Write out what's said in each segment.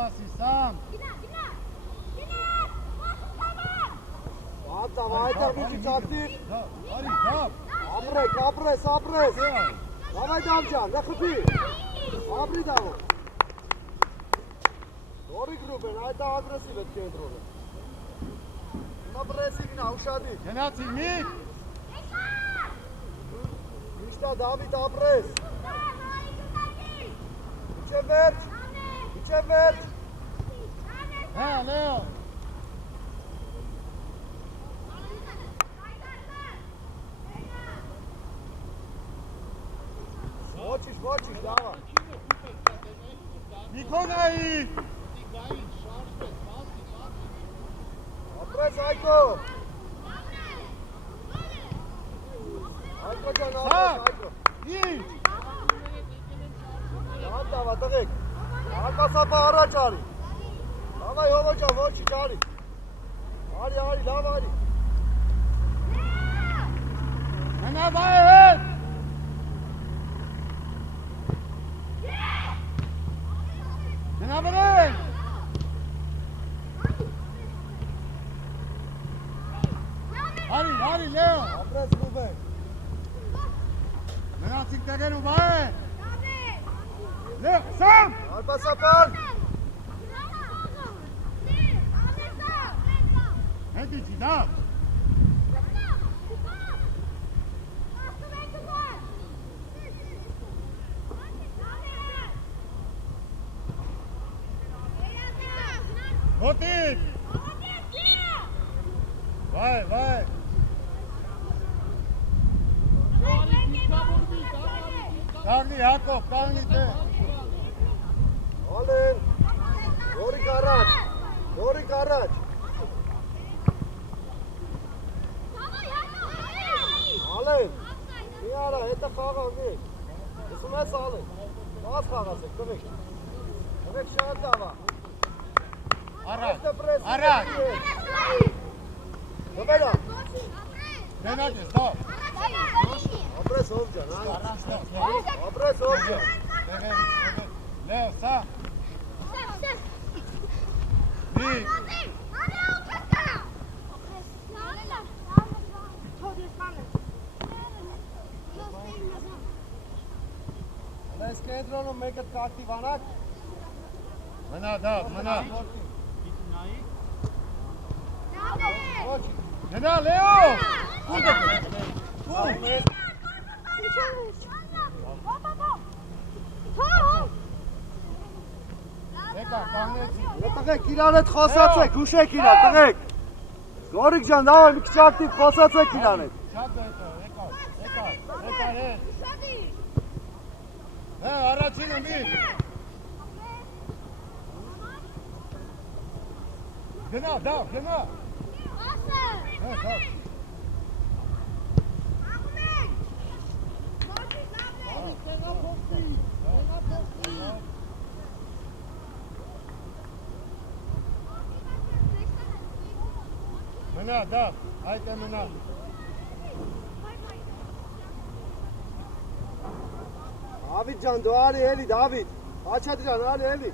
Վասի, Սամ։ Ատավ, այդեղ մի քիչ ակտիվ։ Արի, դավ։ Ապրես։ Դավայ դավ ջան, նխփի։ Ապրի դավո։ Գորիկ Ռուբեն, այդ ագրեսիվ է կենտրոնը։ Նա պրեսինգն է, ուշադիր։ Գնացի մի։ Միշտա Դավիթ ապրես։ Իջե վերջ։ Հա, Լեո։ Ոչիշ, դավա։ Նիկոնայի։ Ապրես Այկո։ Այկո ջան, ապրես Այկո։ Ինչ։ Դավա, տղեկ։ Արկասապա առաջ արի։ Դավայ հովո ջան, ոչինչ արի։ Արի, լավ արի։ Մնա բայ հետ։ Մնա բրեն։ Արի, Լեո։ Ապրես Ռուբեն։ Մնացիք տեղեն ու բայ։ Լեո, Սամ։ Արկասապան։ Հետ իչի, դավ։ Հոտիվ։ Վայ։ Կաղնի, Հակով, կաղնի թե։ Ալեն, Գորիկ առաջ։ Ալեն, մի արա, հետը խաղան մի։ Ուսում ես Ալեն, բաց խաղացեք, տվեք շատ դավա։ Առաջ։ Դվերա։ Գնաց ես, դավ։ Ապրես հով ջան, ապրես հով ջան։ Լեո, Սամ։ Մի։ Այս կենտրոնում մեկը կակտիվանակ։ Մնա, դավ, մնա։ Գնա, Լեո։ Ում դեպ։ Եկա, կանգնեցի։ Տղեկ իրար հետ խոսացեք, հուշեք իրար, տղեկ։ Գորիկ ջան, դավայ մի քիչ ակտիվ խոսացեք իրար հետ։ Շատ հետո, եկա հետ։ Հա, առաջինը մի։ Գնա, դավ, գնա։ Հա, դավ։ Մնա, դավ, այդ է մնա։ Դավիթ ջան, դու արի էլի, Դավիթ։ Աչադրյան, արի էլի։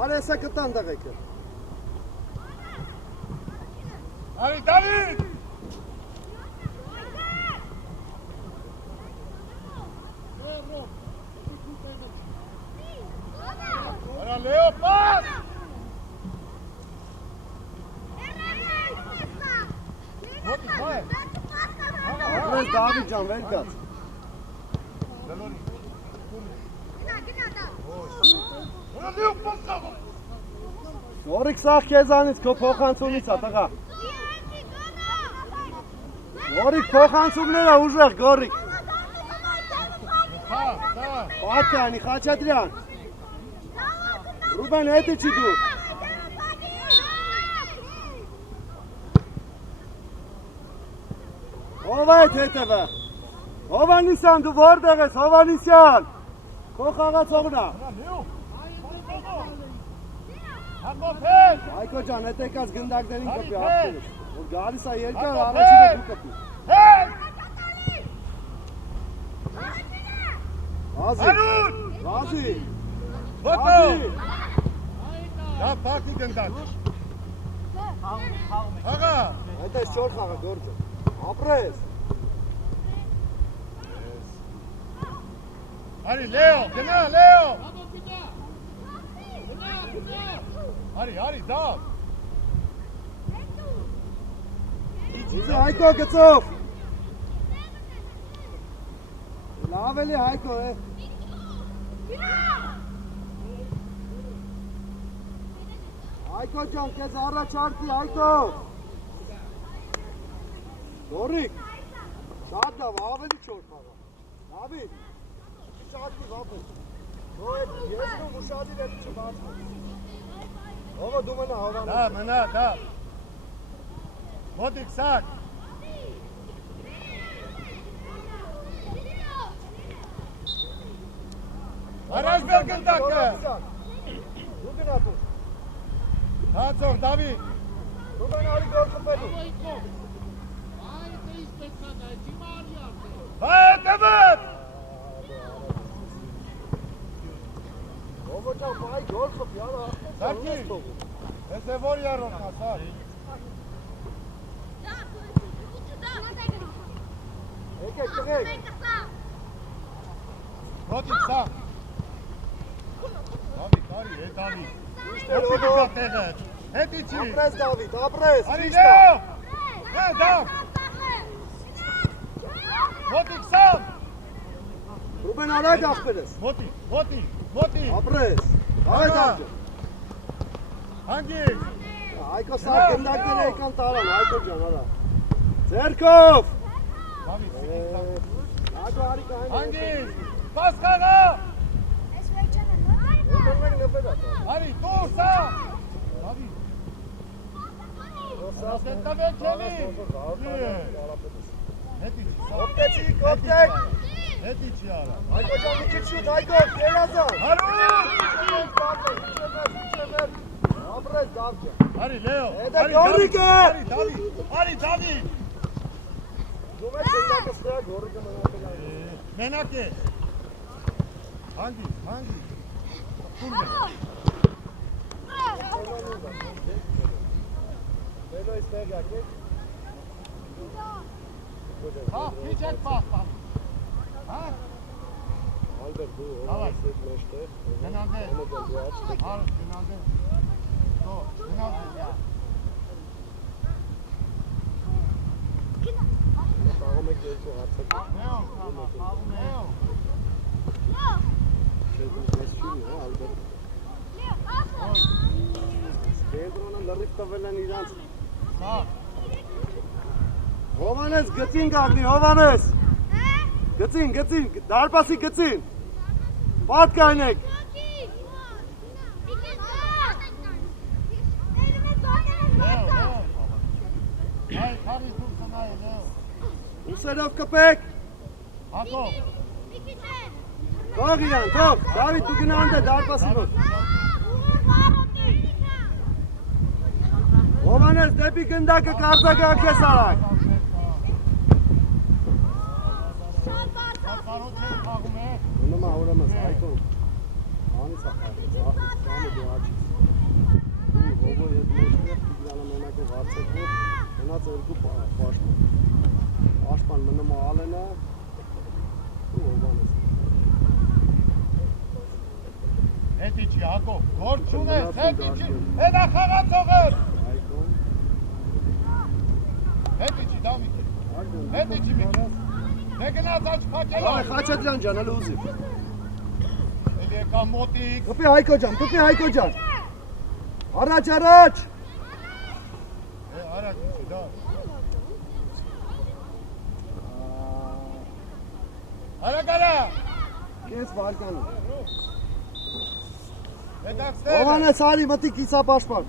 Արի հեսա կտան տղեկը։ Արի, Դավիթ։ Արա, Լեո, պաս։ Ապրես Դավիթ ջան, վեր կաց։ Գորիկ սաղ կեզանից, քո փոխանցումից է, տղա։ Գորիկ փոխանցումներ է ուժեղ, Գորիկ։ Պատկանի, Խաչատրյան։ Ռուբեն հետի չի դու։ Ով այդ հետևը։ Հովանիսյան, դու որտեղ ես, Հովանիսյան։ Քո խաղացողն է։ Այկո ջան, հետ եկած գնդակներին կպի աղբերս, որ գալիս է երկար, առաջինը դու կպի։ Վազի, վազի, վազի, Դա պարտի գնդակ։ Աղա։ Այդ ես չոր խաղը գորջը։ Ապրես։ Արի Լեո, գնա Լեո։ Արի, դա։ Իջի Հայկո գծով։ Լավ էլի Հայկո է։ Հայկո ջան, քեզ առաջարկի Հայկո։ Դորիկ։ Շատ լավ, ավելի չոր խաղա։ Լավի։ Շատ լավ է։ Նո ես ու մուշադի դեպի չբացում։ Ո՞վ դու մնա հավանա։ Դա մնա, դա։ Մոտիկ սակ։ Առաջ բեր գնդակը։ Դու գնա դու։ Հացող Դավիթ։ Ռուբեն արի գոր խփելու։ Հայտեվդ։ Ո՞վ ջան, բայ գոր խփի, արա։ Սարքի։ Ես է որ երրորդն է, սար։ Եկեք, տղեկ։ Մոտիկ սակ։ Դավիթ, արի, Դավիթ։ Մոտիկ կա տեղը։ Հետի չի։ Ապրես Դավիթ, ապրես։ Արի Լեո։ Դա։ Մոտիկ սակ։ Ռուբեն արագ ախպերես։ Մոտիկ։ Ապրես։ Այ դավջը։ Հանգիր։ Հայկո սար գնդակները եկան տարան, Հայկո ջան, արա։ Ձերքով։ Դավիթ, սիկի սակ։ Հայկո արի կահեն։ Հանգիր։ Պաս խաղա։ Եկոնմեկ նպետ ատա։ Արի, տուր սակ։ Դավիթ։ Սասեն տավեք չելի։ Հետի չի սակ։ Օպտեցիք, օպտեք։ Հետի չի արա։ Հայկո ջան, մի քիչ շուտ, Հայկո, երազան։ Հարուտ։ Ապրես դավջը։ Արի Լեո։ Հետը գորիկը։ Արի Դավիթ։ Դու մեկ գնդակը ստրա գորիկը մնակել այն։ Մենակ է։ Հանգիր։ Բելո իստեղ յակեք։ Հա, քիչ եք պահպան։ Հա։ Ալբերտ դու Davay. ոնց մեջտեղ։ Գնանդ է։ Հարս գնանդ է։ Դո, գնանդ է յա։ Խաղում եք երկու հարցակ։ Լեո, խաղում Լեո։ Չէ դու ես շունի, հա, Ալբերտ։ Կենտրոնը լրիվ տվել են իրանց։ Սա։ Հովանես գծին կաղնի, Հովանես։ Գծին, դարպասի գծին։ Պատ կայնեք։ Լեո։ Այ քարի դու խնայ Լեո։ Ուսերով կպեք։ Հակով։ Թող իրան, թող։ Դավիթ դու գնա անդ դարպասի մոտ։ Հովանես դեպի գնդակը կարձակակ ես արակ։ Սարոց է խաղում է։ Ունումա ուրեմս Հայկոն։ Անից ախարից, ախարը դու աչից։ Դու հովո ետ մեջտեղ տիգրանը մենակով հարցեկով, հնաց երկու պաշպան։ Պաշպան մնում ալենը, ու հովանես։ Հետի չի Հակով, գործ չունես, հետի չի, հետա խաղացողը։ Հայկոն։ Հետի չի Դավիթ։ Հետի չի մի քիչ։ Դե գնաց աչ փակելով։ Այ Խաչատրյան ջան, հələ ուզի։ Էլ եկա մոտիկ։ Կպի Հայկո ջան։ Առաջ։ Արագ դա։ Արա։ Կես վարկան։ Հետաքստեր։ Հովանես արի մտի կիսապաշպան։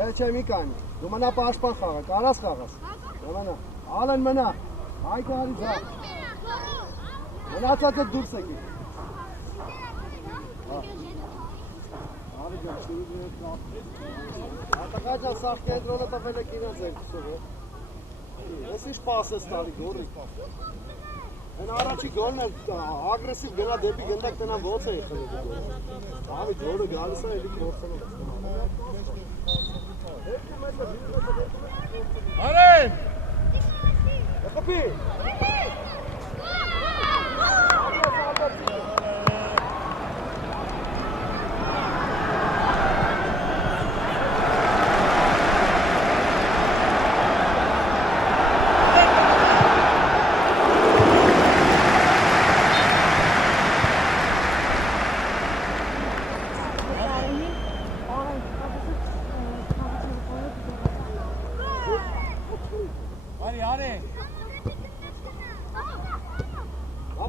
Չէ մի կանի։ Դու մնա պաշպան խաղա, կարաս խաղաս։ Մնա։ Ալեն մնա։ Հայկո արի զա։ Մնացածը դուրս եկի։ Արի ջան, շուրջ կապ։ Ատակա ջան, սաղ կենտրոնը տվել եք իրանց երկուսով։ Ես ինչ պաս ես տալի գորի։ Են առաջի գոլն է ագրեսիվ գնա դեպի գնդակ տնան ոնց է եղել գոլը։ Ահա ջորը գալիս է էլի փորձում։ Արեն Կպի։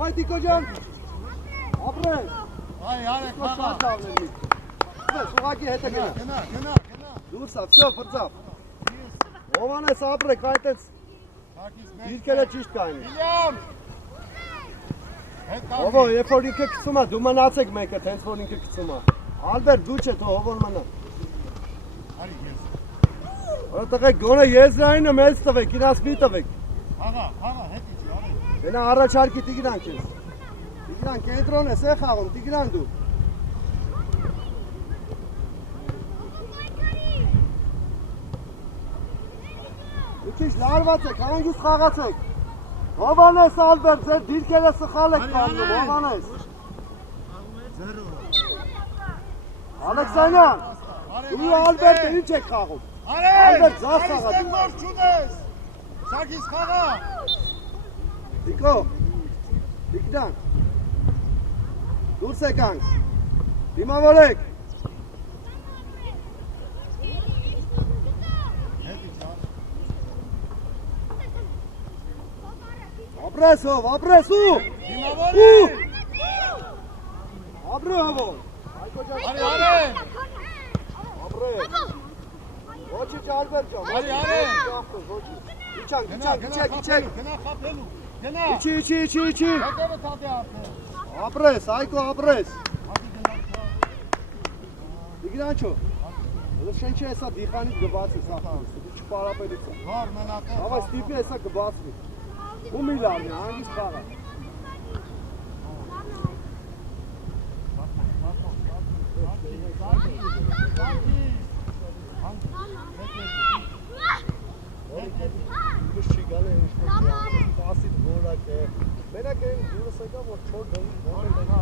Давай Տիկոջան։ Ապրես։ Այ արեք խաղա։ Սուղակի հետ է գնա։ Գնա։ Դուրսա, всё, բրծավ։ Հովանես ապրեք, այդպես դիրքերը ճիշտ կայնի։ Իլյամ։ Հովո, երբ որ ինքը գցում է, դու մնացեք մեկը, հենց որ ինքը գցում է։ Ալբերտ, դու չէ, թող հովոն մնա։ Արի ես։ Որը տղեկ գոնե եզրայինը մեծ տվեք, իրանց մի տվեք։ Խաղա, հետ իջի, արի։ Գնա առաջարկի Տիգրան քեզ։ Տիգրան կենտրոն ես է խաղում, Տիգրան դու։ Մի քիչ լարված եք, հանգիստ խաղացեք։ Հովանես Ալբերտ, ձեր դիրքերը սխալ եք կանգնում, Հովանես։ Ալեքսանյան, դու Ալբերտը ինչ եք խաղում։ Ալբերտ ձախ խաղա։ Որ չունես։ Սակիս խաղա։ Տիկո, Տիգրան, դուրս եկանք, դիմավորեք։ Ապրես հով, ապրես ու։ Դիմավորեք։ Ապրե հովով։ Արի։ Ապրես։ Ոչիչ Ալբերտ ջան։ Արի։ Իչանք, իչեք։ Գնա խափելու։ Գնա։ Իչի։ Հետևը թափի ապրես։ Ապրես, Այկո ապրես։ Տիգրան չո։ Հələ շենչը հեսա դիխանից գբաց է սախան, դու չպարապելից է։ Հոր մենակ է։ Հավա ստիպի հեսա գբացվի։ Ու մի լավն է, հանգիստ խաղա։ Ինչ չի գալի, ինչ պասիտ գորակ է։ Մենակ են դուրս եկա, որ չոր դնի, որ դնա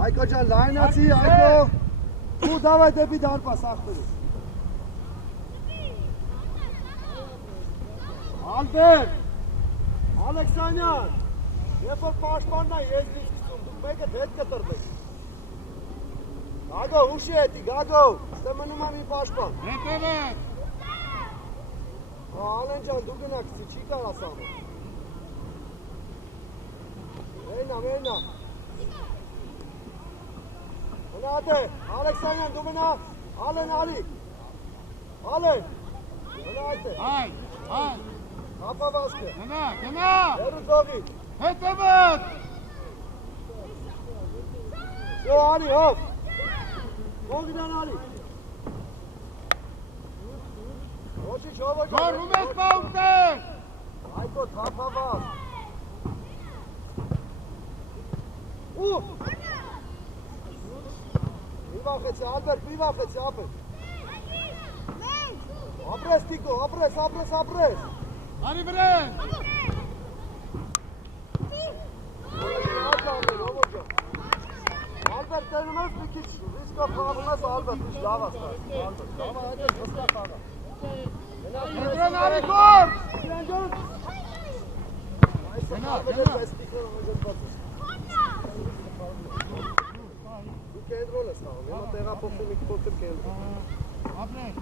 Այկո ջան, լայնացի, Այկո, ու դավայ դեպի դարպաս աղբերու։ Ալբերտ, Ալեքսանյան, երբ որ պաշտպանն է եզրից կսում, դուք մեկը հետ կտրվեք։ Գագո, ուշի հետի, Գագո, ստե մնում եմ մի պաշտպան։ Հետևը։ Ալեն ջան, դու գնակցի, չի կարա սամը։ Մենա։ Մնա Ալեքսանյան, դու մնա, Ալեն Ալի, Ալեն, մնա այդ է։ Այ, Հապավասկը, գնա, հերու ծողի, հետևըտ, Սո Ալի, հով, հողիդան Ալի, ոչիչ հովո ջան, գորում ես պաուտեր, այկոտ հապավասկ, ու, մի վախեցի, Ալբերտ, մի վախեցի, ապետ, ապրես Տիկո, ապրես, արի վրեն, Ալբերտ տենում ես մի քիչ ռիսկով խաղում ես Ալբերտ, ինչ լավ ես տաս, Ալբերտ, լավա այդպես վստահ խաղա։ Եդրեն արի գործ, Գնա, դու կենտրոն ես խաղում, հիմա տեղափոխվում մի փոքր կենտրոն։ ապրեն,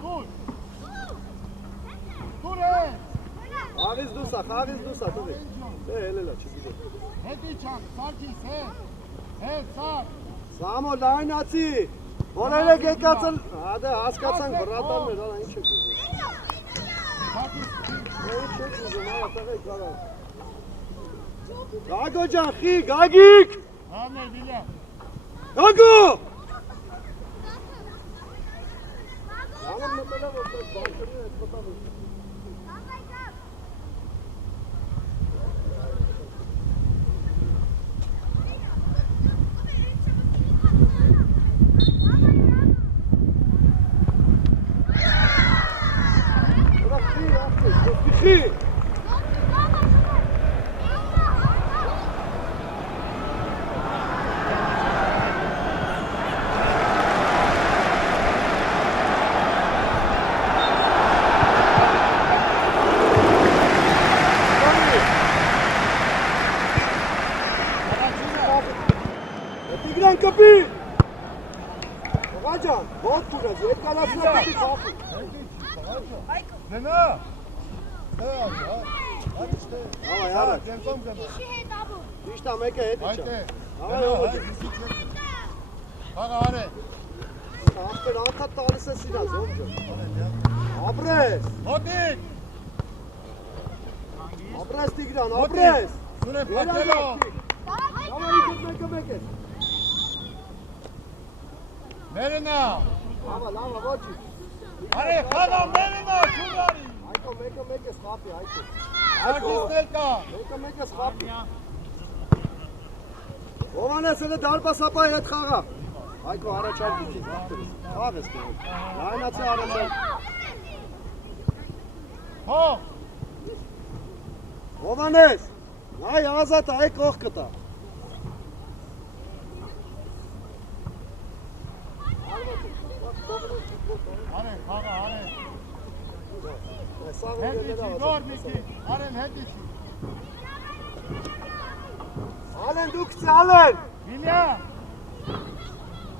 դուր է, Խաղից դուսա, տվի, դե հելելա, չգիտեմ։ հետի չանք, սարկիս, հետ, սարք, Սամո լայնացի։ Որերը գեկացել, հադե հասկացանք վրատաններ, հալա ինչ եք ուզում։ Ինչ եք ուզում, հալա տղեկ կարան։ Գագո ջան, խի, գագիկ։ Համե Վիլյամ։ Գագո։ Անում մտելավ որպես բանջրին հետ մտավ։ Տիգրան կպի։ Ղաջան, ո՞տ դուրս, երկալացնա կպի խախի։ Գնա։ Ահա, յարա, Կենսոմ գնա։ ճիշտ է, մեկը հետ Այդ իջա։ է։ Ահա, Հաղա արե։ ախպեր անդադ տալիս ես իրաց, ով ջան։ Ապրես, Հոտիկ։ ապրես Տիգրան, ապրես։ Սուրե պաճելո։ Համարի դուք մեկը ես։ Մերենա։ Ահա, լավա, ոչի։ Արե, խաղա մերենա, չունարի։ Այկո, մեկը ես խապի, այկո։ Արգիստել կա։ Մեկը ես խապի։ Հովանես էլ է դարպասապայի հետ խաղա։ Այկո, առաջարկիցից, ախտերս, խաղ ես կողում։ Լայնացի առաջարկ։ Հող։ Հովանես, նայ ազատ այ կող կտա։ Արե, խաղա, արե։ Սաղ Հետիչի, նոր միկի, արեն հետիչի։ Ալեն դուք ծալեն։ Վիլյամ։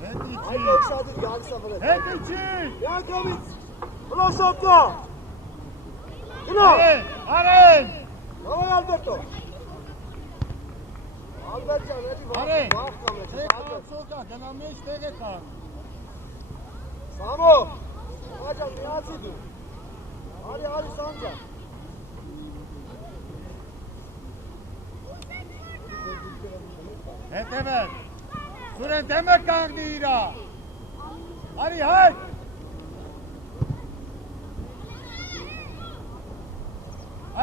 Այկո Հետիչի։ շադիր գալիս ավրետ։ Հետիչի։ Յակովից, պլոսոտո։ Գնա։ Արեն, արեն։ Նավայ Ալբերտո։ Ալբերտ ջան, էլի Արե։ վաղ կամեչ։ Տեք կացոկա, դնա մեջ տեղ է կան։ Սամո, աջան միացի դու։ Արի Սանջան։ Հետևել։ Սուրեն դեմը կանգնի իրա։ Արի հայ։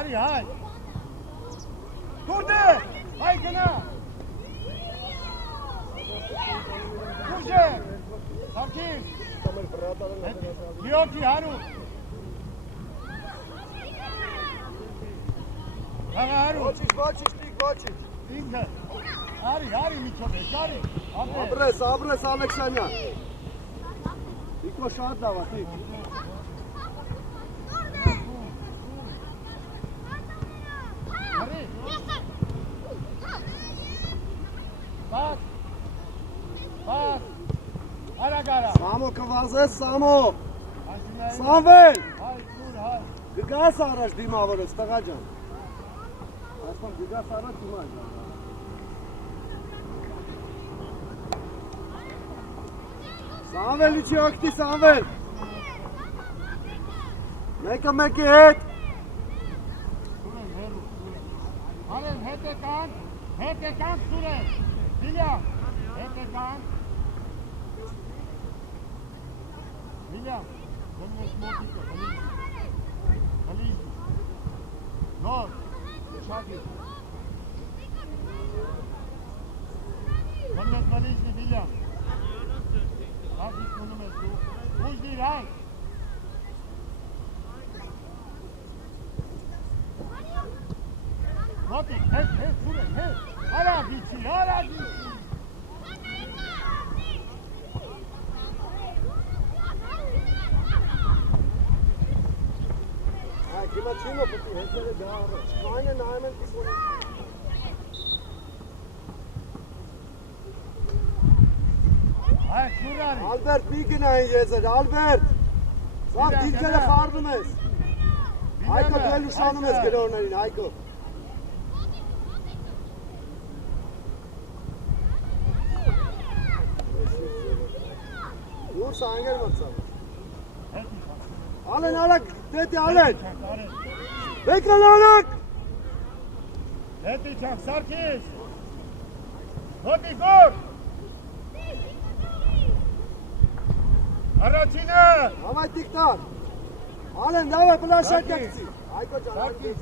Արի հայ։ Կուրդե, հայ գնա։ Կուրժե, սարքիր։ Գիոքի հարու։ Հաղա հարու։ Ոչիչ, ոչիչ։ Ինքը։ Արի միջով է, կարի։ Ապրես Ալեքսանյան։ Իքո շատ լավ է, տիկ։ Արի։ Բաս։ Արագարա։ Սամո կվազես, Սամո։ Անջունային։ Սամվել։ Հայ, ծուր, հայ։ Գգաս առաջ դիմավորես, տղա ջան։ Ասում գգաս առաջ դիմա ջան։ Սամվելի չի օգտի, Սամվել։ Մեկը մեկի հետ։ Սուրեն, հերու, սուրեն։ Արեն, հետ եկան, սուրեն։ Վիլյամ, հետ եկան։ Վիլյամ, գնես մոտիկը, հլիզի։ Նոր, շագիր։ Գնես հլիզի, Վիլյամ։ Հագիս մնում ես դու, ուժ դիր հայ։ Մոտիկ, հետ, սուրեն, հետ, արագիչի։ Այ, դիմա չինո պտի, հետները գա առաջ, կայնը նայում են տիսոն։ Հայ, շուրարի։ Ալբերտ մի գնային եզեր, Ալբերտ։ Սաղ դիրքերը խարնում ես։ Այկո դու էլ ուսանում ես գրողներին, Այկո։ Ալեքսա անգեր մրցավ։ Ալեն արակ, դետի Ալեն։ Բեկրան արակ։ Հետի չակ Սարգիս։ Հոտի գոր։ Առաջինը։ Համայ տիկտար։ Ալեն դավայ պլաշակ եկցի։ Այկո ջան, Սարգիս։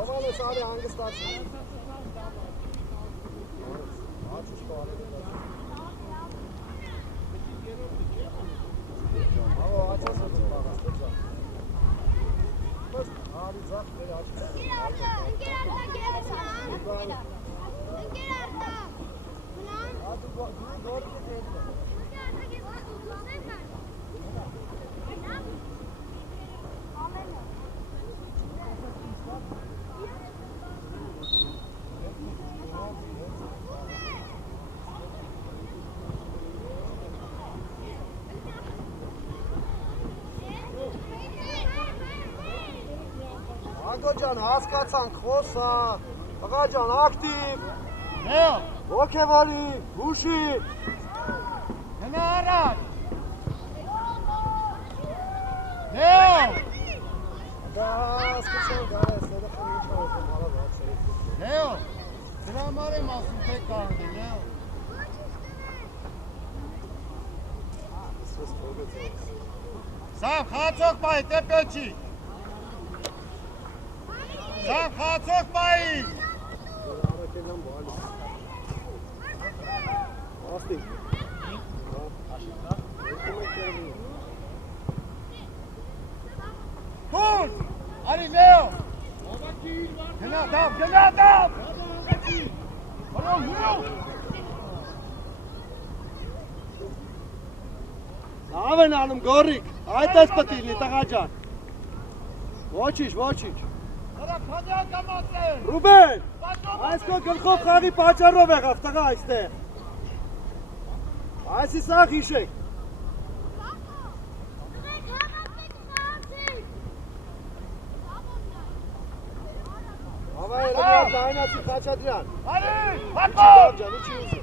Ովալ ես արի հանգստացի։ Ահո աչասոցի բաղաստր ժան։ Արի ձախ մեր աչկա։ Ընկեր արտա Դու գորի կետել։ Անգո ջան, հասկացանք, խոսա, աղա ջան, ակտիվ, Նեո։ ոգևորի, հուշի, Գնա առաջ։ Նեո։ դա հասկացան գարես, ներխան ինչ հոսում հարավ հացրի։ Նեո։ Դրա համար եմ ասում թե կանգնի, Նեո։ Սս փողեց։ Սամ խացող բայ տեպեչի։ Սամ խացող բայ։ Արակենան բալի։ Աստի։ Հուր։ Արի Նեո։ Գնա դավ, գնա դավ։ Որո Նեո։ Լավ են անում գորիկ, այդպես պետք է լինի տղա ջան։ Ոչինչ, ոչինչ։ Դրա քանյա կամացել։ Ռուբեն, այս քո գլխով խաղի պատճառով եղավ տղա այստեղ։ Այսի սաղ հիշեք։ Հավայ երեգատ լայնացի Խաչատրյան։ Արի, Իչի հատով։ դավ ջան, իչի ուզի։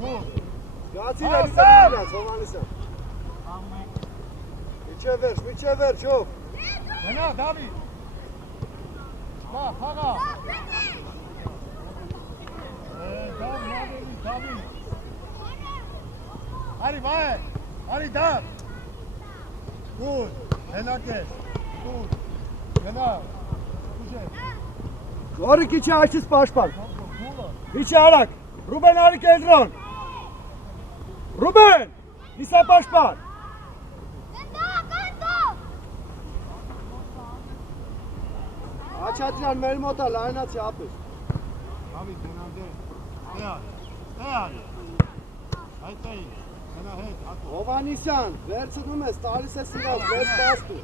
Հուր։ Գացի Ասա։ լելի դրինած, Հովանիսյան։ Միչե վերջ, հով։ Գնա Դավիթ։ Բա, խաղա։ Դավիթ։ Արի վայ, արի դավ։ Դուր, հենակես, դուր, գնա, ուժե, Գորիկ իչի աչից պաշպան։ դուրը, Իչի արակ, Ռուբեն արի կենդրոն։ Ռուբեն, իսա պաշպան։ Աչատրյան մեր մոտա լայնացի ապես։ Դավիթ, գնա դեր, է արի, այդ էի, գնա հետ, հատո, Հովանիսյան, վերցնում ես, տալիս ես իրազ, վեց պաստու։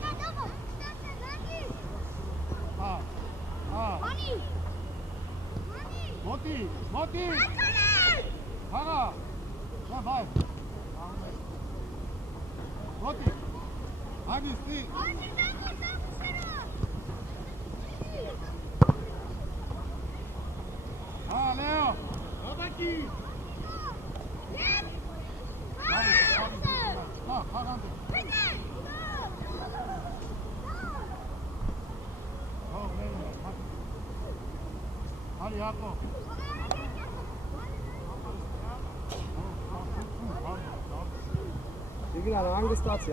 մոտի, խաղա, շա վայ, մոտի, հագիստի, Լեո, հոտակի, խաղանդ է, Արի Հակով, Իգնար, անգստացի։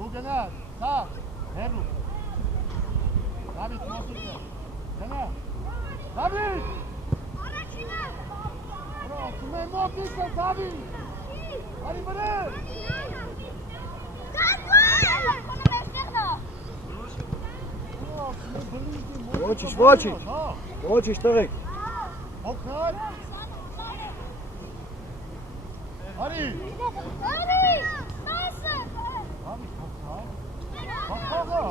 դու գնաս, սաղ, հերու, Դավիթ մոտուց է, գնա, Դավիթ, ասում է մոտուց է Դավիթ, արի բրեր, Ոչինչ տղեկ։ հոգնար, արի, Դավիթ հոգնար, հոգնա,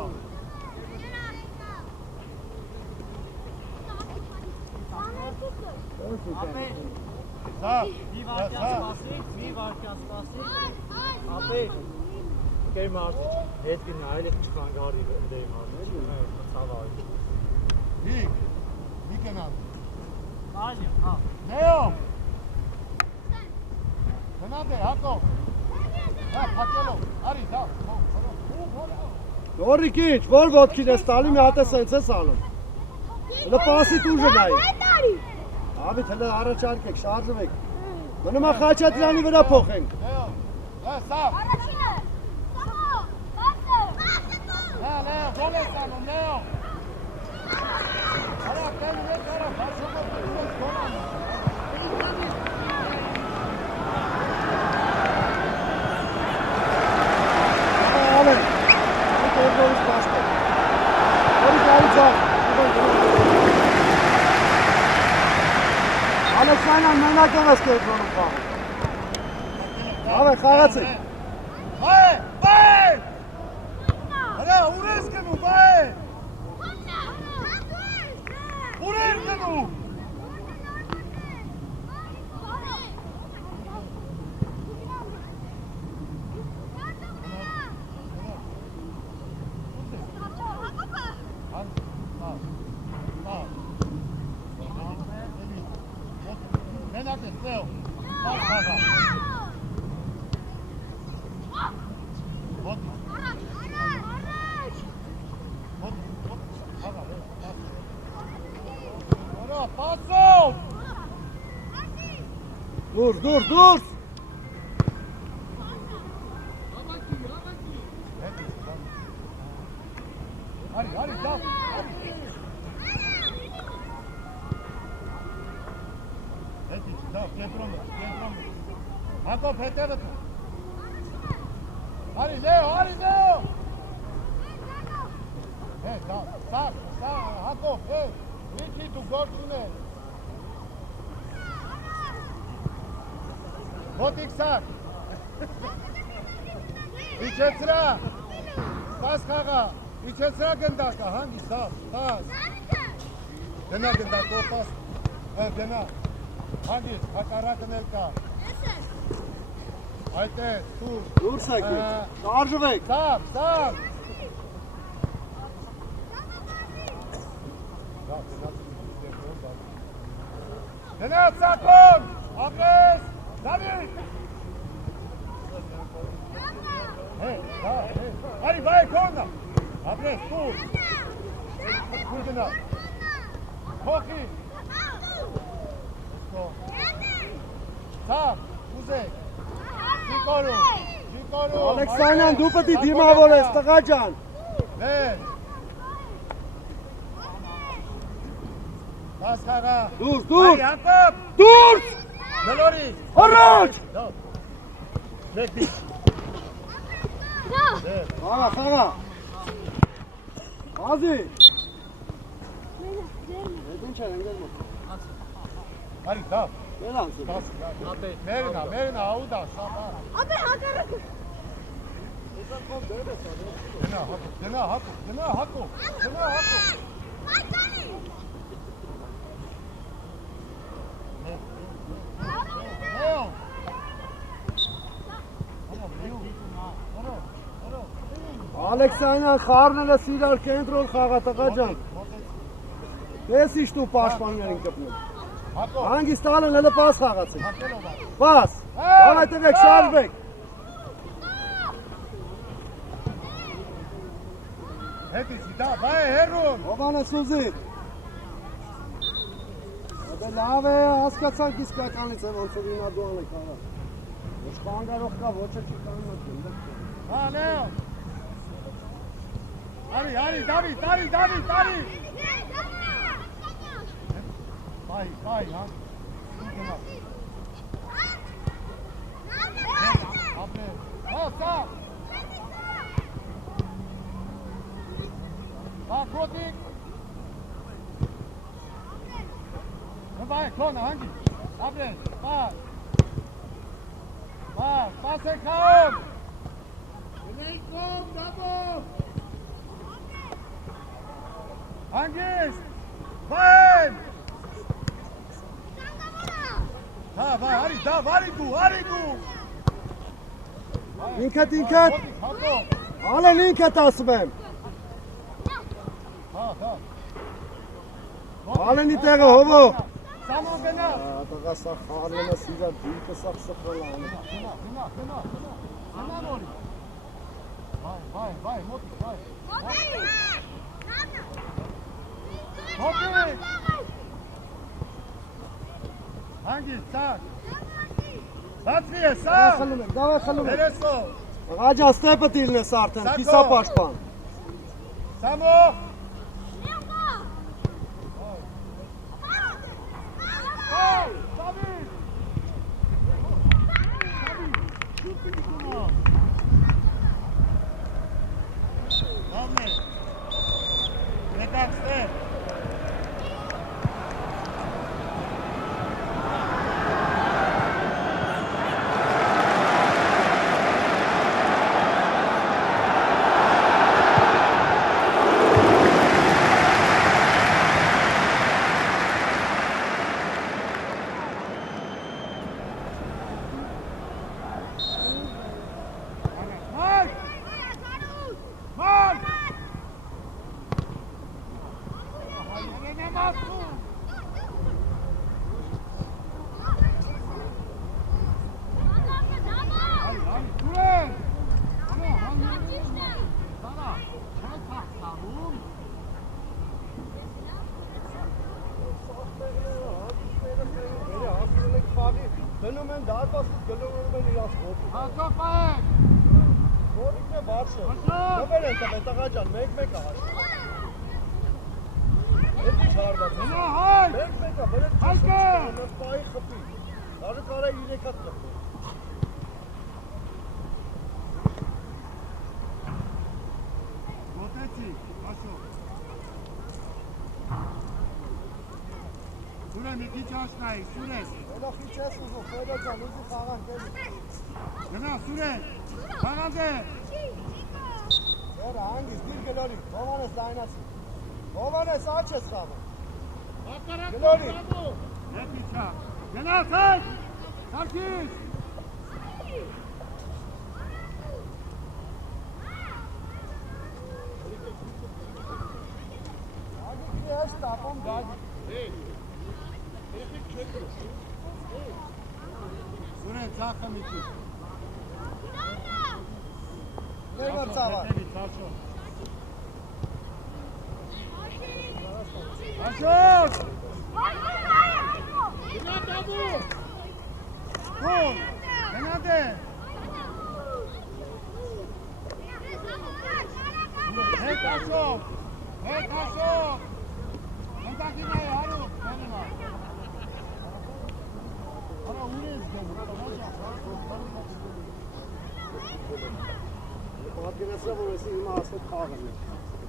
Սաղ, վարկյան սպասի, ապե կեր մարդի, հետ գնա, այլ է չխանգարի դեի մարդի, ծավարի։ Մի կնան։ Այլյա, հա։ Նեո։ Գնանդ է, հակով։ Հա, պակելով, արի, դա։ Նորի կիչ, որ ոտքին ես տալի մի հատ է սենց ես անում։ Հլը պասիտ ուժը նայի։ Աբիտ հլը առաջարկեք, շարժվեք։ Մնում է խաչատրյանի վրա փոխենք։ Նեո, սավ։ Հա, Նեո, գոլ ես անում, Նեո։ Արա, կենի ես արա, բաշոկով կուզես գոլ անում։ Ալեն, Տերգորից պաշտը։ Որի կարի ձաղ, Ալեքսանյան մենակ եմ ես Տերգորում խաղ։ Ավե, խաղացեք։ Բայ, բայ։ Արա, ուր ես գնում, բայ։ Ուր ես գնում։ Մենակ ես, Նեո։ Բայց խաղա։ Ոտի։ Խաղա, Արա, պասով։ Դուրս։ Արի, դավ, արի։ Հետի, դավ, կենտրոն։ Հակով հետևը դու։ Արի, Նեո։ Դավ, սար, Հակով, Ռիքի դու գործ ունես։ Ոտիկ սար։ Իջեցրա։ Պաս խաղա։ Իջեցրա գնդակա, հանգի, սավ, պաս։ Գնա գնդակով, պաս։ Գնա։ Հանգիս, հակարակն էլ կա։ Այդ է, սուր։ Դուրս եկեք, շարժվեք։ Սավ։ Գնա, ծակոն, ապրես, Դավիթ։ Արի, բայ, կոնա։ Ապրես, կուր։ Կուր գնա։ Հոխի։ Սավ, ուզեք։ Ժիկորում։ Ալեքսանյան, դու պտի դիմավոր ես, տղա ջան։ Վեր։ Պաս խաղա։ Դուրս։ Արի, Հակոբ։ Դուրս։ Նլորի։ Առաջ։ Մեկդի։ Խաղա։ Բազի։ Այդ ինչ էր ընկել մոտ։ Արի, դավ։ Ել անցել։ Ապե, Մերնա, աուդա, սաբա։ Ապե հակառակ։ Գնա, Հակոբ։ Նեո։ Ալեքսանյան, խառնել ես իրար կենտրոն խաղա, տղա ջան։ Ես իշտու պաշտպաններին կպնում։ Հակոբ։ Հանգիստ ալեն հլը պաս խաղացեք։ Հակելով է։ Պաս։ Հավայտվեք, շարժվեք։ Հետիցի, դա, բայ է հերուն։ Ովան է Սուզի։ Ադե լավ է, հասկացանք իսկականից է, ոնց որ ինա դու անեք խաղա։ Ոչ խանգարող կա, ոչը չի կանոտ։ Հա, Նեո։ Արի, Դավիթ, արի։ Բայ, հա։ Դու գնա։ Ապրես։ Հա, սա։ Կոտիկ։ Բայ, կոնը, հանգի։ Ապրես, պաս։ Պաս է կաում։ Գնեի կոմ, դաբով։ Հանգիստ։ Բայ։ Հա, վայ, արի, դա, վարի դու։ Ինքդ։ Հատո։ Ալեն ինքդ ասում եմ։ Հա։ Ալենի տեղը հովո։ Սաման գնա։ Տղա սա խառնելը սիրա դիպը սա սխալ անը։ Գնա նորի։ Վայ, մոտիկ, վայ։ Մոտիկ։ Հանգիստ, ծակ։ Բացվի է, սա։ Դավայ խլում եմ։ Երեսով։ Ղաջան ստեպը դիլնես արդեն, կիսա պաշտպան։ Սամո։ Գնում են դարպասից գնում են իրաց ոտի։ Հազոպայեք։ Ոտիկն է բարձր։ Հաշով։ Նվեր են տվել տղաջան, մեկ-մեկ է հաշվում։ Էդ ինչ հարված է։ Գնա հայ։ Մեկ-մեկ է, բերեք Հայկը։ պայի խպի։ Դարը կարա 3 հատ խպի։ Ոտեցի, հաշով։ Սուրեն, մի քիչ աշնայի, Սուրեն։ Έλα խիչես ուզու, Ֆերոջան, ուզու խաղան տելի։ Գնա, Սուրեն, խաղանդ է։ Երա, հանգիս, դիր գլորի, Հովանես դայնացի։ Հովանես աչ ես խաղում։ Գլորի։ Ետ իչա։ Գնա, թեք, սարքիս։ Ագիքի ես տապում գագի։ Սուրեն, ծախը մի քիչ։ Նեգոր ծավար։ Հաշով։ Գնա տաբու։ Գոլ, գնա դե։ Հետ հաշով, Հնդակին է, հարուկ, բանիմա։ Արա ուր ես գնում, Պատկերացրա, որ եսի հիմա ասոտ խաղն է,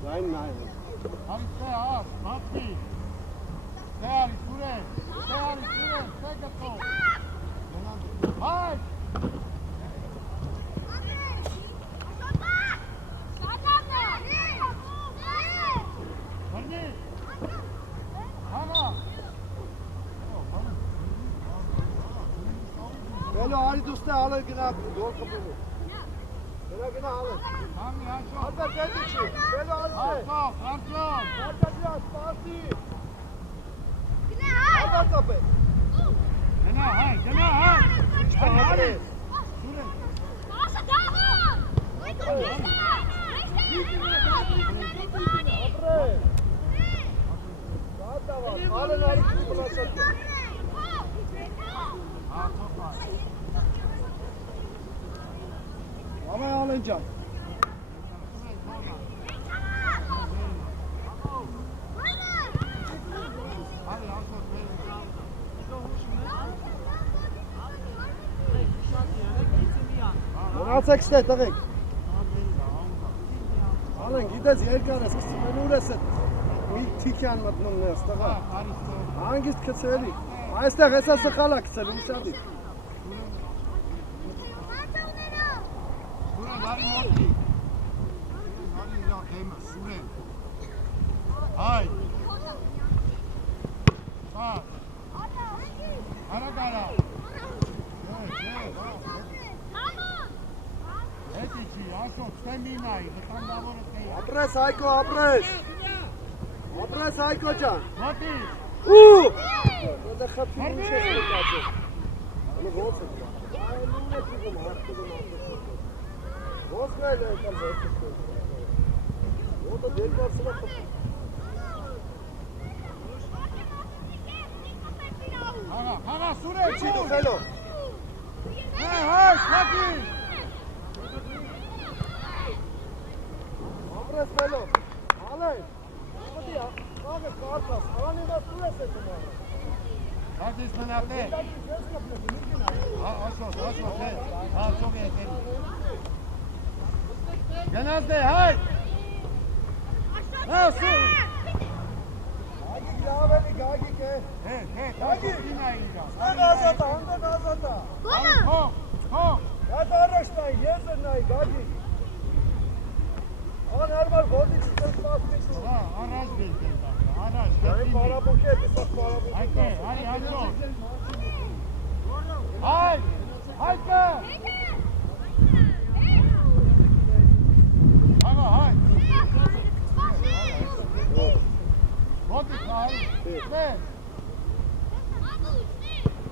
դայն նայր է։ Հարից թե աս, մատվի, թե արից ուրեն, թե գտով, հայր, վրնի, հանա, Բելո արի դուստե ալեր գնա դոր կպելու։ Գնա ալեր։ համի հաշով, Ալբեր գետի չի, բելո արի թե։ հաշով, հաշով, Ալբերյա, սպասի։ Ալբեր կապել։ գնա հայ, հարից, սուրեն, Ապրե։ Դատավար, ալեն արի կուպլասատ։ հաշով հայ, Ամայ ալեն ճան։ հարի հաշով, Մնացեք շտե տղեք։ Ալեն գիտես երկար ես, կսմեն ուր ես էտ մի թիքյան մտնում ներս տղա։ Հանգիստ կծելի։ Այստեղ հեսա սխալա կծել, ուշադի։ Սուրեն, հարի մոտի, հարի իրակ հեմը, Սուրեն, հայ, սար, հարագարա, նայի, վտանգավորը թե։ Ապրես Հայկո, ապրես։ Ապրես Հայկո ջան։ Մոտի։ Ու! Դա խփի ինչ ես մտածել։ Ալո ո՞նց է դա։ Այ նույնը դիգում հարկում է։ Ո՞նց է դա կամբոց։ Ո՞նց է դերկացնա խփի։ Հաղա, սուրե, Չի դուխելո։ հայ, խակի։ Ապրես մելո։ Ալեն։ Ադիա, կաղը կարտաս, ալանի դա սուրես է կմարը։ Հատիս մնատ է։ Աշոտ, է։ Չող է ետերի։ Գնաց դե, հայ։ Սուր։ Գագիկ լավելի, գագիկ է։ Գագիկ։ Ստեղ ազատ է, հանդեն ազատ է։ Հող։ Այդ առաջ նայի, ես էր նայի, գագիկ։ Անհարմար որդից ստեղ պասմիցու։ Առաջ բերք են տախը, առաջ, Դարի գտին դի։ պարապոք է, դիսակ պարապոք։ Հայք է, հարի, հաջող։ Հայկը։ Հաղա, հայ։ Ոտի խալ, սեր։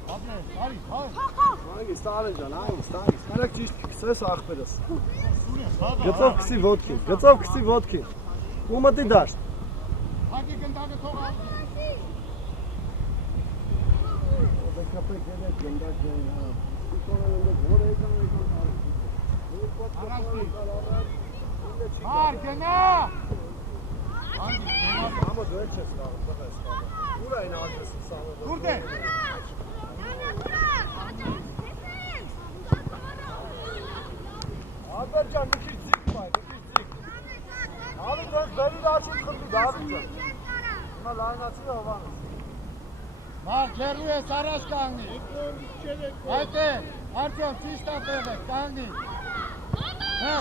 Ապրես, հարի, հայ։ Հանգիստ Ալեն ջան, հանգիստ։ Մերակ ճիշտ կսես աղբերս։ Հաղա, Գծով քսի ոտքին։ Ու մտի դաշտ։ Հագի գնդակը թող ալգի։ Ոտը կապեք ելեք գնդակ ջան, հա։ Ստիկորը ելեք, որ եկան։ Մար, գնա։ Համը դուել չես կաղը, տղա ես կաղը։ Ուր այն աղբեսը սաղը։ Ուրդ է։ Ալբեր ջան, մի քիչ ձիգ մայ, Հավին դες բերի դաչին խնդի Դավիթ ջան։ Հիմա լայնացի Հովանես։ Մար, քերու ես առաջ կանգնի։ Այդ է, արդյոք ճիշտ ատեղ է, կանգնի։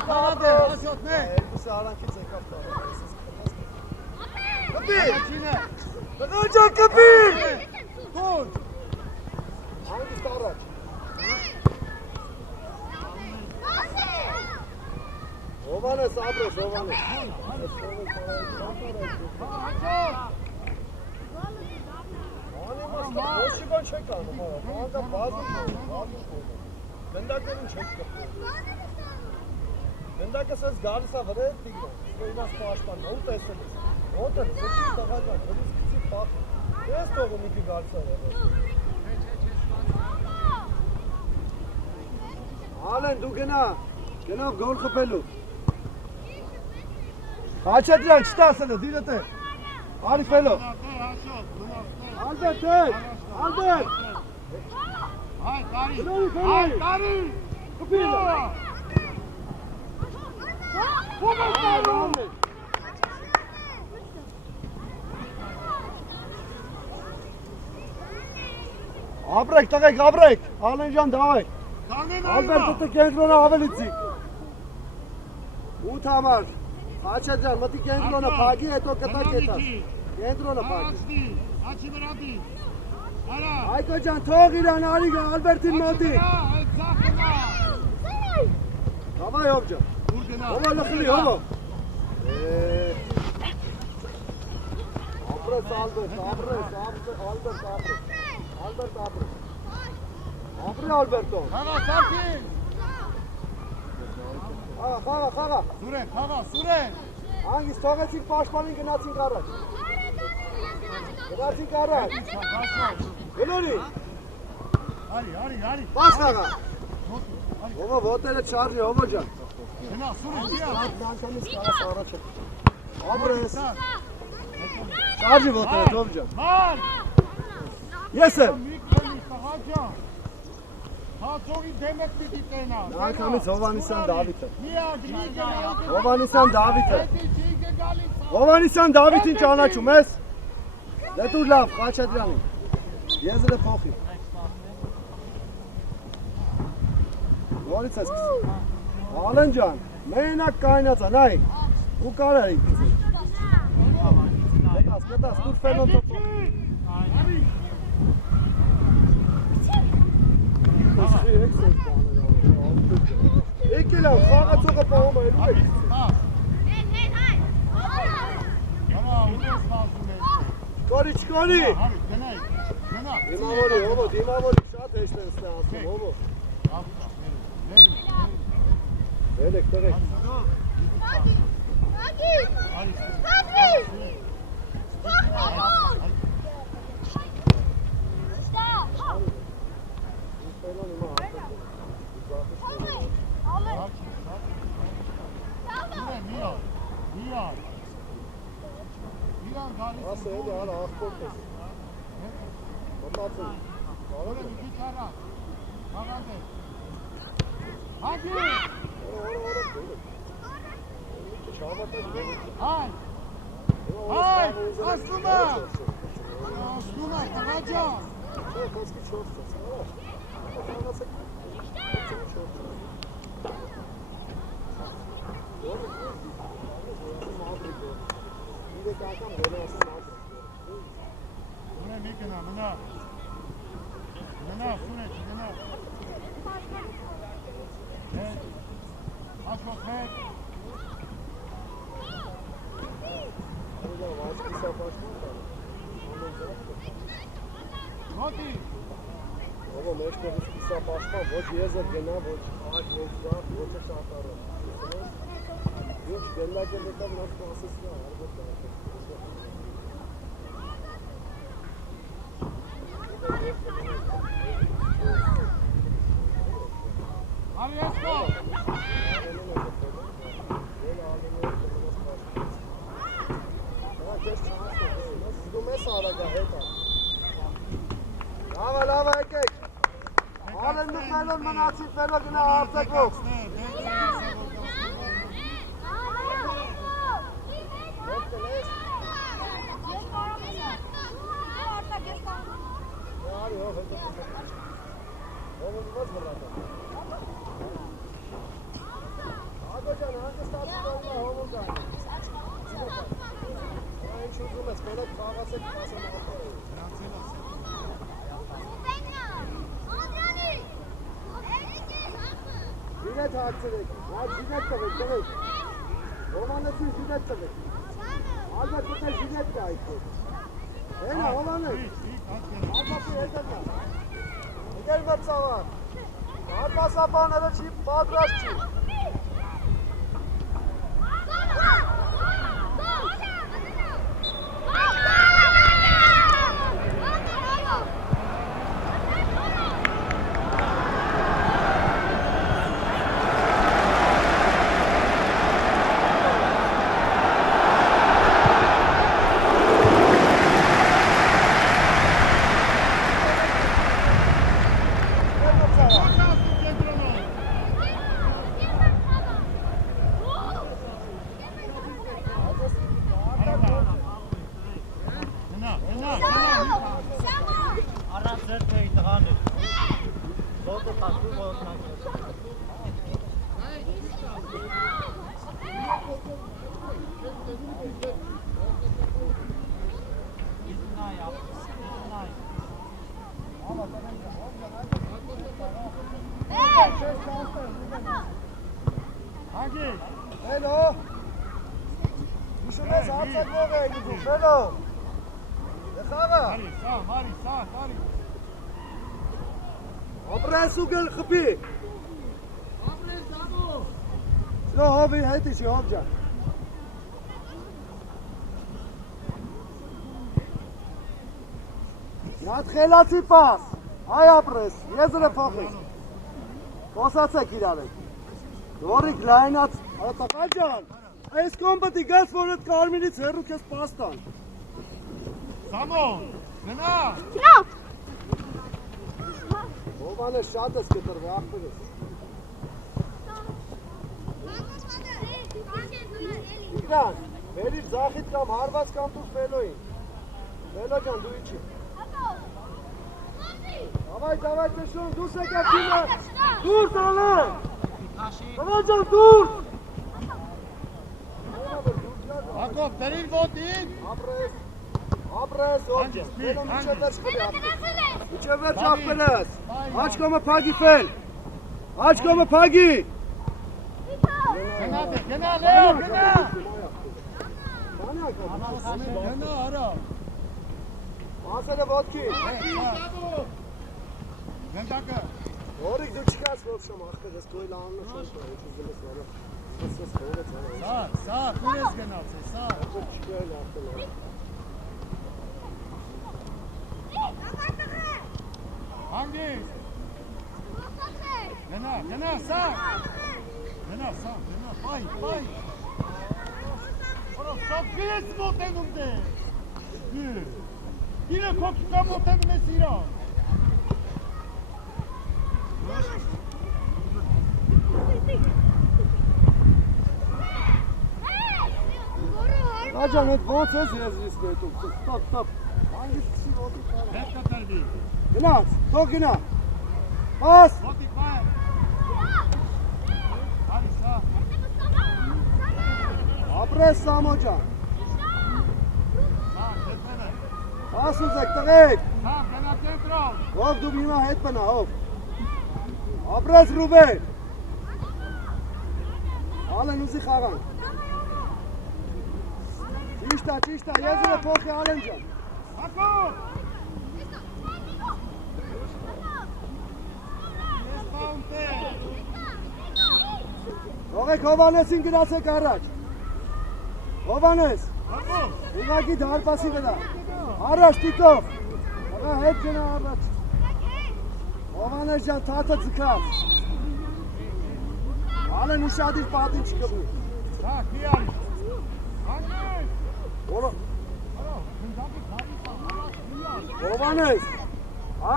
Խաղադ է, Աշոտ, մեկ։ Երկուսը արանքից եկավ տաղը։ Կպի։ Առաջինը։ Բնոն ջան կպի։ Թուր։ Հանգիստ առաջ։ Հովանես ապրես, Հովանես։ Ոչ մի բան չեք անում, հանդա բազում գնդակներին չեք կպտում։ Գնդակը սենց գալիս է վրա հետ տիգրոն, սկոյնաս պաշպանն, ու տեսել ես։ Ոտը ձգի տղաջան, հորից կծի պախ։ Ես տողում իքի գալիս է վրա։ Ալեն դու գնա գոլ խպելու։ Հաչետրյան չտասել է, դիրը տեղ։ Արիֆելով։ Ալբերտ տեղ, Ալբերտ։ Հայ, կարի, Հայ, կարի։ կպիլը։ Ապրեք, տղեք, ապրեք, Ալեն ջան դավեք։ Ալբերտը տը կենտրոնը ավելի ծիկ։ 8 համար, Հաչետ ջան, մտի կենտրոնը պագի, հետո կտա կետաս։ Կենտրոնը պագի։ Աչի վրադի, արա։ Հայկո ջան, թող իրան արիգա Ալբերտին մոտի։ Այդ ծախնա։ Հավայ հով ջան։ Ուր գնա։ Հովա լխլի, հովա։ Ապրես Ալբերտ, Ալբերտ ապրես։ Ապրի Ալբերտոն։ Խաղա, սարքին։ Խաղա։ Սուրեն, խաղա, սուրեն։ Հանգիստ թողեցինք պաշտպանին գնացինք առաջ։ Գնացինք առաջ։ Գնորի։ Հարի։ Պաս խաղա։ Հովա ոտերը չարժի, հովա ջան։ Գնա, սուրեն, դիա։ Նանքանից կարաս առաջ է։ Ապրես։ Չարժի ոտերը, հով ջան։ Մար։ Ես եմ։ Մի քանի խաղա ջան։ Հացողի դեմեք պիտի տենա։ Նանքանից Հովանիսյան Դավիթը։ Միա, Հովանիսյան Դավիթը։ Հետի գալիս։ Հովանիսյան Դավիթին ճանաչում ես։ Դե դու լավ, Խաչատրյանի։ Եզրը փոխի։ Որից ես կսի։ Ալեն ջան, մենակ կայնացա, նայ։ Ու կարարի։ Կտաս, դուր ֆենոն թող փոխի։ Եկել եմ, խաղացողը պահում է, ելու եք։ Գոլի։ Հարի, գնայ, գնա։ Դիմավորի, հովո, դիմավորի, շատ հեշտ են ստացում, հովո։ Ապա, ներ։ Ելեք, տղեկ։ Ասը էլի արա աղպորտ ես։ Մտացում։ Որը մի քիչ առաջ։ Հավանդ։ Հագի։ Օրա, չհամատես։ Հայ։ Հայ, ասում է, տղա ջան։ Չէ, խոսքի 4 ծես, արա։ Խաղացեք 4 Իրեկական գոլասն ապրեք։ Ունե մի գնա, մնա, սունեչ, գնա։ Հետ, աշխոտ հետ։ Վազքի սապաշման տանը։ Մոտի։ Ովո մեջտեղից կիսապաշման, ոչ եզր գնա, ոչ աղ, ոչ զապ, ոչ է շատարը։ Ոչ գնդակ է դետավ նավ կասեսնա, արգոտ դարդը։ Արի եսկո։ Զգում ես արագա հետա։ Լավա եկեք։ Ալեն նկնելով մնացիք վելո գնա արտակով։ Արի հով հետո հովը նված բրատա։ Ագո ջան, հանգստացի կողմա հովը գան։ Ինչ ուզում ես, մենակ խաղացեք կասեմ աղբարը։ Ժինետ հացրեք, այդ ժինետ տվեք։ Հովանեցին ժինետ տվեք։ Ալբա կտե ժինետ կա այդքով։ Հենա, հովանեք։ Ալբապի հետենա։ Եկել մրծավար։ Ալբասապաները չի, պատրաստ չի։ Hello. Ուսումես հացակող է գիդում, Hello. Դխավը։ Մարի, սա։ Ապրես ու գլ խպի։ Ապրես դամո։ Շո հովի հետ իշի, հով ջան։ Նատ խելացի պաս, այ ապրես, եզրը փոխես։ Խոսացեք իրար եք։ Դորիկ լայնած, տղա ջան, այս կոմպտի գաս, որ էդ կարմիրից հեռու կես պաստան։ Սամոն, գնա։ Հովան է շատ ես կտրվի, աղբերես։ Իգրան, վերիր ձախիտ կամ հարված կամ տուր վելոյին։ Վելո ջան, դու իչի։ Davay Teşon, dur sekatine. Dur sana. Tamam dur. Akop, deril votin. Ապրես, օջես, մենոմ իչևեր շպրի ապրես, իչևեր ճախպերես, աչկոմը պագի ֆել, աչկոմը պագի, գնա լեո, գնա, գնա արա, Ասել է ոտքի։ Գնդակը։ Որիկ դու չկաս ոտշամ ախպեր, ես գոյլ անունը չոս է, ինչ ուզել ես վարը։ Ես խորեց անը։ Սար, ուր ես գնաց է, սար։ Ախպեր չկայլ ախպեր։ Հանգիս։ Գնա, սար։ Գնա, բայ։ Որո սոքին ես մոտենում դե։ Իրը կոքիկա մոտենում ես իրան։ Աջան, այդ ոնց ես ես գետում, տապ, հանգիստ կսի ոտի կարը։ Հետ կտրվի։ Գնաց, թող գնա, պաս։ Ոտի պայր։ Արի սա։ Ապրես Սամոջան։ Սա, հետմեն է։ Պաս ուզեք, տղեք։ Սա, գնա կենտրոն։ Ով դու հիմա հետ բնա, ով։ Ապրես Ռուբեն։ Ալեն ուզի խաղանք։ Ճիշտա, եզրը փոխի Ալեն ջան։ Հակոտ։ Ես պաունտ է։ Թողեք Հովանեսին գնացեք առաջ։ Հովանես, Հակոտ։ ուղղակի դարպասի վրա։ Առաջ տիտով։ Աղա հետ գնա առաջ։ Հովանես ջան, թաթը ձգած։ Ալեն ուշադիր պատին չկվնի։ Սա, մի արի։ Հանգիս։ Որո։ Հովանես,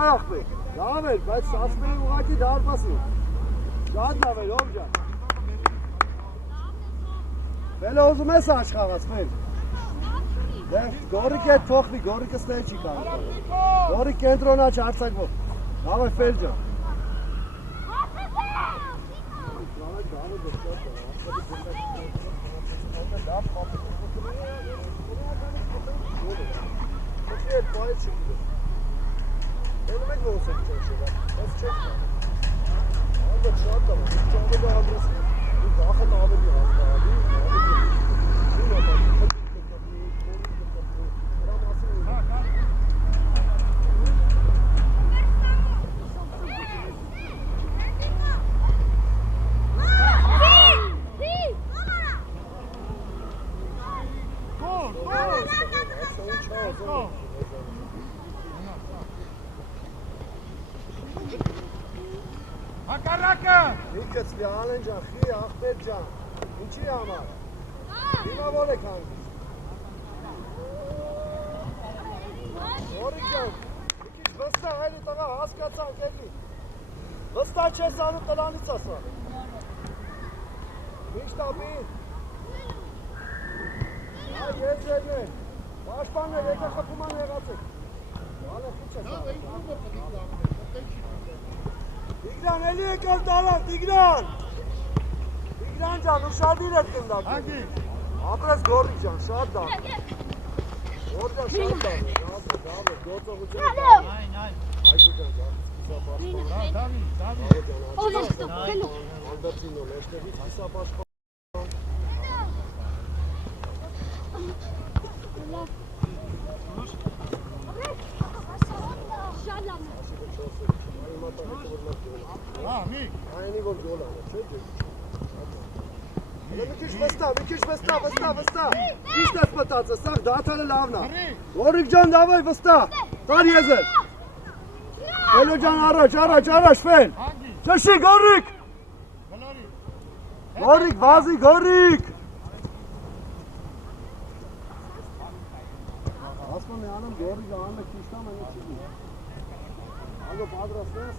ախպեր, լավ էր, բայց ասպերի ուղղակի դարպասի։ Շատ լավ էր, ով ջան։ Վելը ուզում ես աշխաղաց, վել։ Դե, գորիկ հետ փոխվի, գորիկը ստեղ չի կարող։ Գորիկ կենտրոնա չարցակվող։ Լավ է, վել ջան։ Այդ բայց չգիտեմ։ Դնում եք ոնց եք ճաշելա, ես չեք կա։ Անդը շատ դավա, ճամը դա ադրեսի, ու վախն ավելի հազդարի, Հակառակը։ Ինքս լիանեն ջան, խի ախպեր ջան, ինչի համար, հիմավոր եք հանգիստ։ Որիկ ջան, մի քիչ վստահ այլի տղա հասկացանք էլի, վստահ չես անում տնանից ասա։ Միշտ ապի, այ եզերներ, պաշպաններ, եկա խպուման հեղացեք, ալը խիչ ես անում։ Տիգրան, էլի եկալ դարան, Տիգրան ջան, ուշադիր եք գնդակում։ Հանգիս։ Ապրես գորիկ ջան, շատ դավ։ Գոր ջան, շատ դավ է, գործողություն է դավ։ Այն։ Այգի ջան, հիսապաշպան։ Դավի։ Ալբերտինո, լեշտեղից հիսապաշպան։ Միք։ Այնի որ գոլ անը, չէ՞ ջեկ։ Մի քիչ վստահ։ Միշտ ես մտածը, սաղ դաթալը լավն է։ Գորիկ ջան, դավայ վստահ։ Տար եզեր։ Ֆելո ջան, առաջ, ֆել։ Չշի, գորիկ։ Գորիկ, վազի, գորիկ։ Ասում եմ անեմ գորիկը անը քիշտամ են չի։ Ալո պատրաստ ես։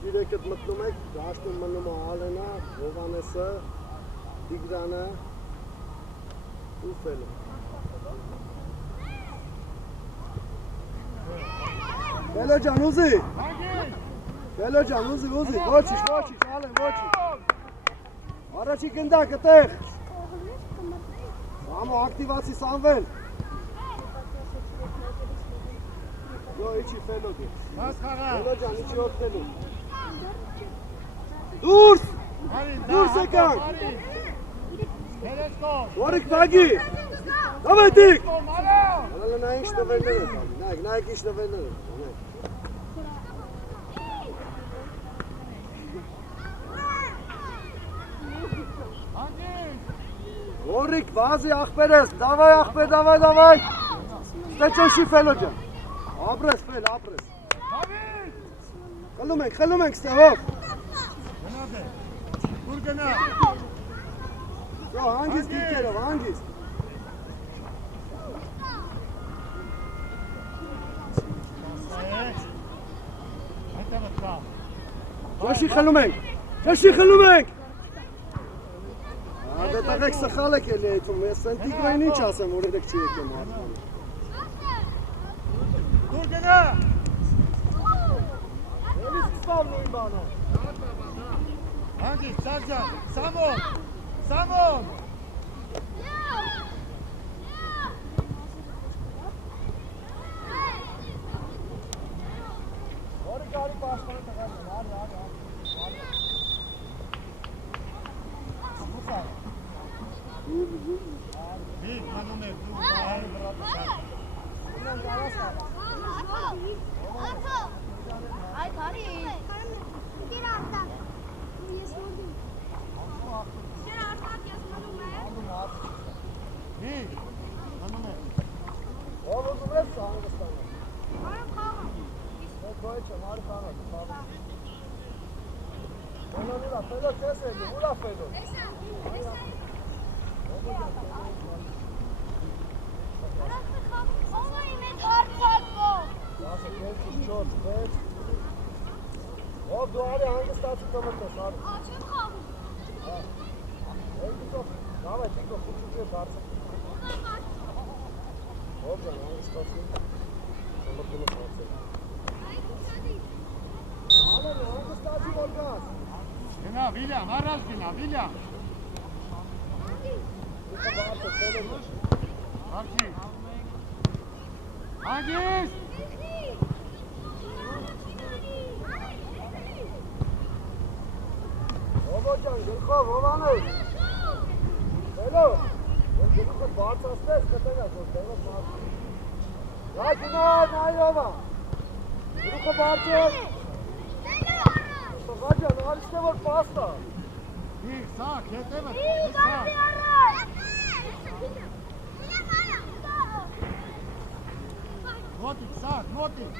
Դիրեք էդ մտնում եք, դաշտում մնում է Ալենը, Հովանեսը, Տիգրանը ու Ֆելը։ Ֆելո ջան, ուզի։ Ֆելո ջան, ուզի, ոչինչ, Ալեն, ոչինչ։ Առաջի գնդակը տեղ։ Սամո ակտիվացի Սամվել։ Yo, իչի Ֆելո դի։ Ֆելո ջան, իչի օգնելու։ Դուրս! Դուրս եկան! Երեսկով։ Որիկ բագի։ Դավայտիկ։ Մալավ։ Հələ նա ինչ տվերներ է տալի։ Նայեք ինչ տվերներ է տալի։ Որիկ, վազի ախպերես, դավայ ախպեր, դավայ։ Ստեչոշի ֆելո ջան։ Ապրես ֆել, ապրես։ Խլում ենք ստեղով։ Գնադ է։ Ուր գնա։ Yo, hangisi gittiler, hangisi? Joshi Khalumenk. Hadi tak saxala kele tu sen tigray niç asam orada çiğkem artık. Dur gene. Elis kısalmayın bana. Hangi Sercan? Samon. Gari başkanı takarım. Hadi. Bir kanone dur. Hayır bırak. Ay Kari. Gir artık. Gir artık yazmadım ben. Bir kanone. Oğlum bu ne sağlıklı? Var kalma. Koyacağım, hadi kalma. Ula, Felo, kes edin. Ula, Felo. Hop, du hadi hangi statü kapattın? Açık kalmış. Давай, тихо, кучу парса. Hop, hangi statü? Kapattın parsa. Hala hangi statü olmaz? Gena William, Aras gena William. Hangis? Hocam, Gülkov, Hovanız. Hello. Gülkov, bağırsa asla eskatana. Ya günah, Nayova. Gülkov, bağırsa. Hocam, Halis'te var pasta. Bir sağ, keteme. İyi, Bir sağ. Motik, sağ, motik.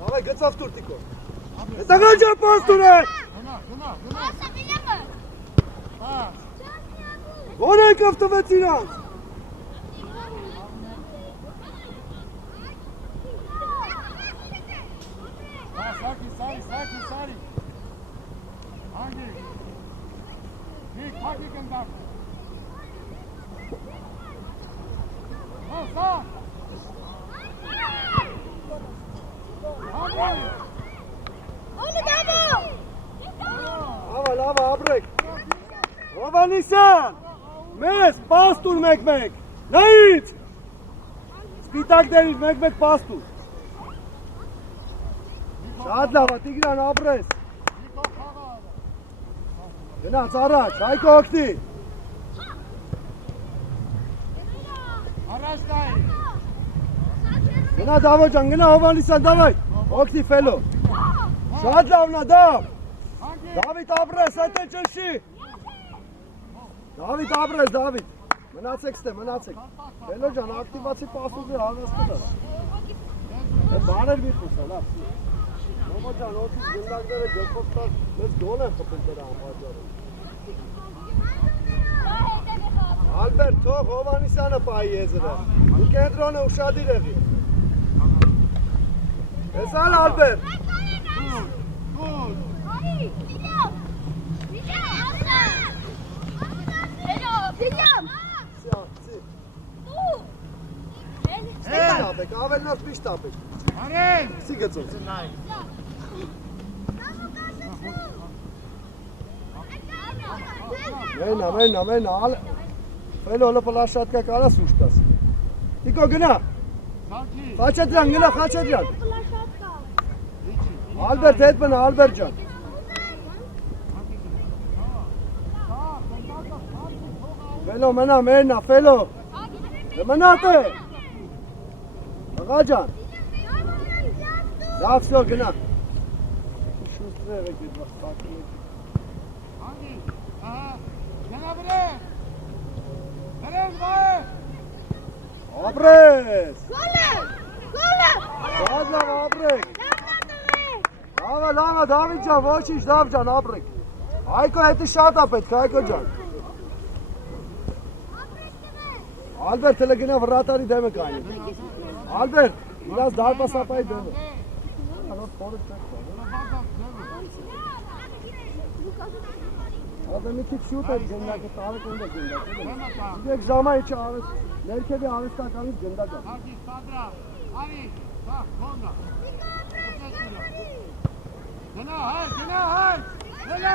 Давай, готов туртико. Это гранча пастуре. Gına. Bas. Вон автоватиран. Bas, sakin. Hangi? Bir hakikinden. Sağ. Hangi? Lava, abrek. Hovanisyan. Mes, pastur mekmek. Nait. Spitak deriz mekmek pastur. Şad lava, tigran abres. Gına, Zara, çayko okti. Aras dayı. Gına davacan, gına Hovanisyan davay. Okti felo. Şad lavna dav. Hangi? David abres, ate çeşi. David abres, David. Մնացեք, Ֆելոջան, ակտիվացի պասուզի հավաստը դա։ Բաներ մի խուսա, լավ։ Նոմոջան, օդից գնդակները գլխով տար, մեզ գոլ են խպել դրա անվաջարը։ Ալբերտ, թող Հովանիսյանը պայի եզրը, ու կենտրոնը ուշադիր եղի։ Հեսալ Ալբերտ։ Stapek, ավելնած պիշտ տապեք։ Արեն։ Սի գծոց։ Մենա, Ֆելոլը պլաշատկա կարաս ուշտաս։ Տիկո գնա, Sanki. Խաչատրյան, գնա, Խաչատրյան։ Ալբերտ հետ բնա, Ալբերտ ջան։ Ֆելո մնա մերնա, ֆելո։ Մնա թե։ Աղա ջան։ Լավ սո գնա։ Շուտրերը գիտվա, սակի։ Հանգի, ահա, գնա վրե։ Վրես վայ։ Ապրես։ Գոլը։ Գոլը։ Լավ ապրեք։ Լավ, Դավիթ ջան, ոչինչ, լավ ջան, ապրեք։ Այկո հետը շատ է պետք, Այկո ջան։ Ալբերտ հələ գնա վրատարի դեմը կայնի։ Ալբերտ, իրաց դարպասապայի դեմը։ Անոց փորը չեք։ Ադա մի քիչ շուտ է գնդակը, տարեք ունդ է գնդակը։ Իդեք ժամա իչը արես, ներքևի արեստականից գնդակ է։ Հարկի, սադրա, արի, սաղ, կոնգա։ Գնա, հայ, գնա։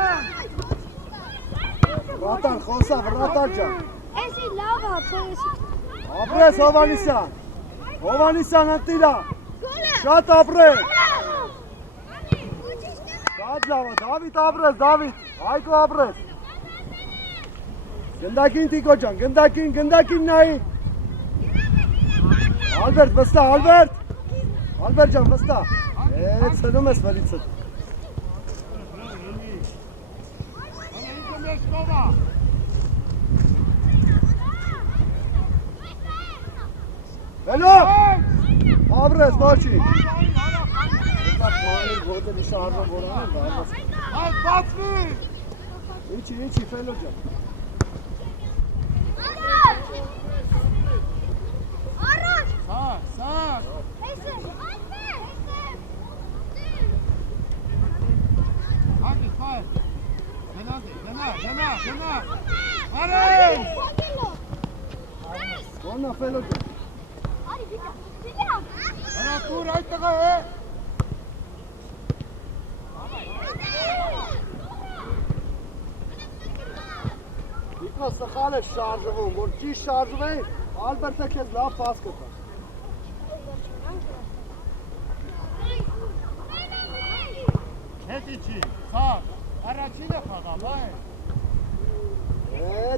Վրատար, խոսա, վրատար ջան։ Էսի լավ է, թողեսի։ Ապրես Հովանիսյան ընտիրա, շատ ապրեք։ Շատ լավ է, Դավիթ ապրես, Դավիթ, Այկո ապրես։ Գնդակին տիկո ջան, գնդակին նայի։ Ալբերտ, վստա, Ալբերտ ջան, վստա։ Ցնում ես վրիցդ։ Վելո, ապրես, ոչի։ Գոտելի շարժը որան է, Հայ, բացվի։ Իչի, ֆելո ջան։ Առաջ։ Սաղ։ Էսը, Հարկի, սաղ։ Գնա։ Արեն։ Ոնա ֆելո ջան։ Արի, վիճա։ Արա տուր այդ տղա է։ Իքո սխալ է շարժվում, որ ճիշտ շարժվեի, Ալբերտը քեզ լավ պաս կտա։ Հետի չի, սաղ, առաջինը խաղա, բայ։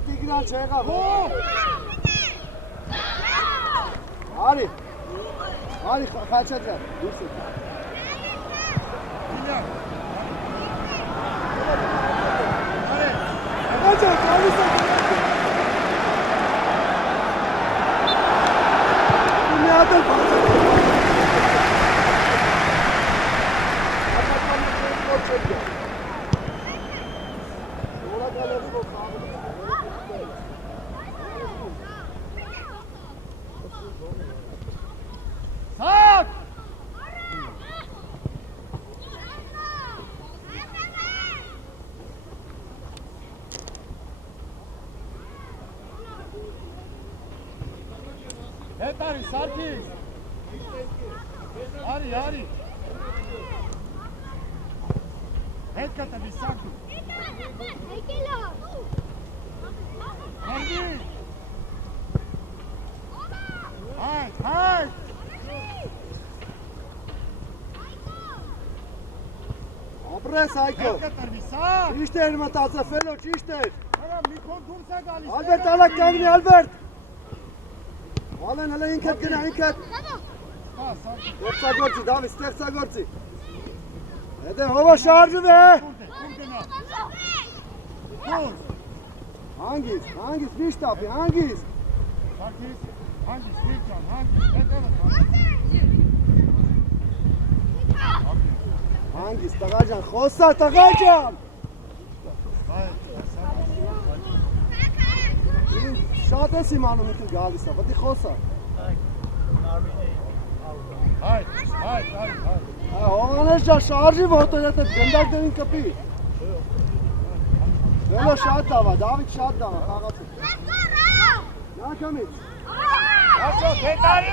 Տիգրան չեղավ։ Արի, խաչա ջան, դուրս է։ Իլյան։ Աջա, գալիս է։ Մի հատ էլ բացը։ Սաղ։ Հետ արի, Սարգիս։ Արի։ Հետ կտվի, Սարգիս։ Եկելա։ Հարգի։ Հայ։ Ապրես Այկո։ Հետ կտրվի, Սաղ։ Ճիշտ էր մտածը, ֆելո, ճիշտ էր։ Արա մի քոն դուրս է գալիս։ Ալբերտ ալակ կանգնի, Ալբերտ։ Ալեն, հələ ինքդ գնա, ինքդ։ Ստեղծագործի, Դավիթ, ստեղծագործի։ Հետո հովա շարժվի է։ Հանգիստ, միշտ ապի, հանգիստ։ Սարգիս, հանգիստ, վիճան, հետևը։ Հանգիստ, տղա ջան, խոսա, տղա ջան։ Շատ ես իմանում ինքն գալիս է, պետք է խոսա։ Հայ։ Հովանես ջան, շարժի ոտը հետը գնդակ դերին կպի։ Վելո շատ դավա, Դավիթ շատ դավա, խաղացու։ Նակամից։ Ասոք, հետ արի։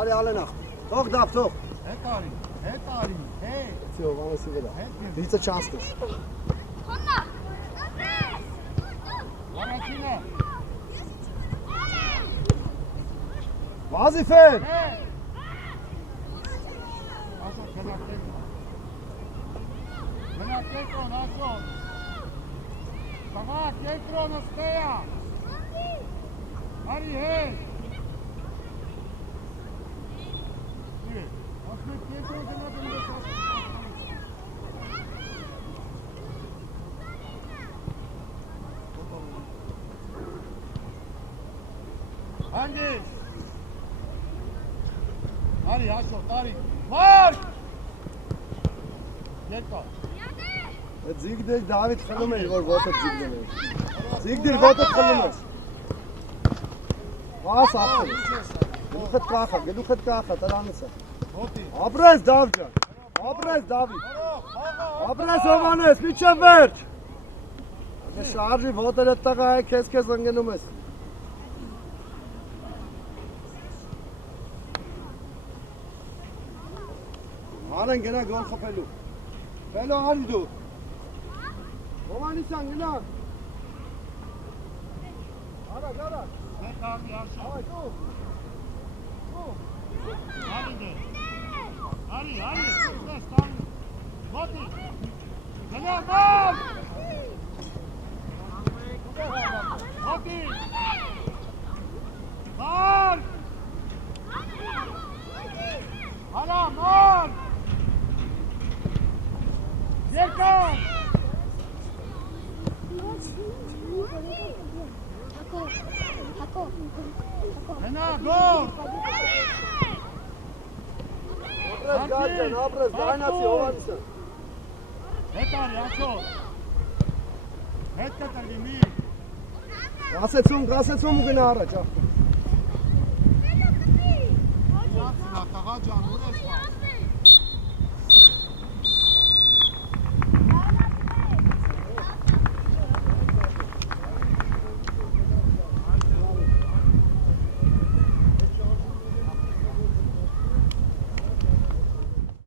Արի ալենախ, թող դավ, թող։ Հետ արի, Ցի Հովանեսի վրա, դիցը չանց կս։ Առաջինը։ Վազիֆեն։ Ասոք, գնա տեկոն, ասոք։ Tama, կենտրոնը ստեյա։ Արի հետ։ Ասմետ կենտրոն գնատում ես Հանգիս։ Արի, հաշով, տարի։ Մարկ։ Երկա։ Ձիգդեր Դավիթ խլում էր, որ ոտը ձիգդել էր։ Ձիգդեր ոտը խլում էր։ Վաս ապել։ Գլուխդ կախա, տրանից է։ Ապրես Դավ ջան, ապրես Դավիթ։ Ապրես Հովանես, միջև վերջ։ Շարժի ոտերը տղա է, քեզ ընգնում ես։ Անեն գնա գոլ խփելու։ Բելո արի դու։ Հովանեսյան գնա։ Արա։ Հետ արի, հաշով։ Այ դու։ Արի դե։ Արի, ես տանի։ Ոտի։ Գնա մամ։ Ոտի։ Մար։ Հալա, մար։ Երկա։ Գնա, գոր։ Ապրես գարջան, ապրես, դայնացի Հովանեսյան։ Հետ արի, հաշով։ Հետ կտրվի մի։ Գասեցում ու գնա առաջ, աղբի։ Տղա ջան, ուր ես պար։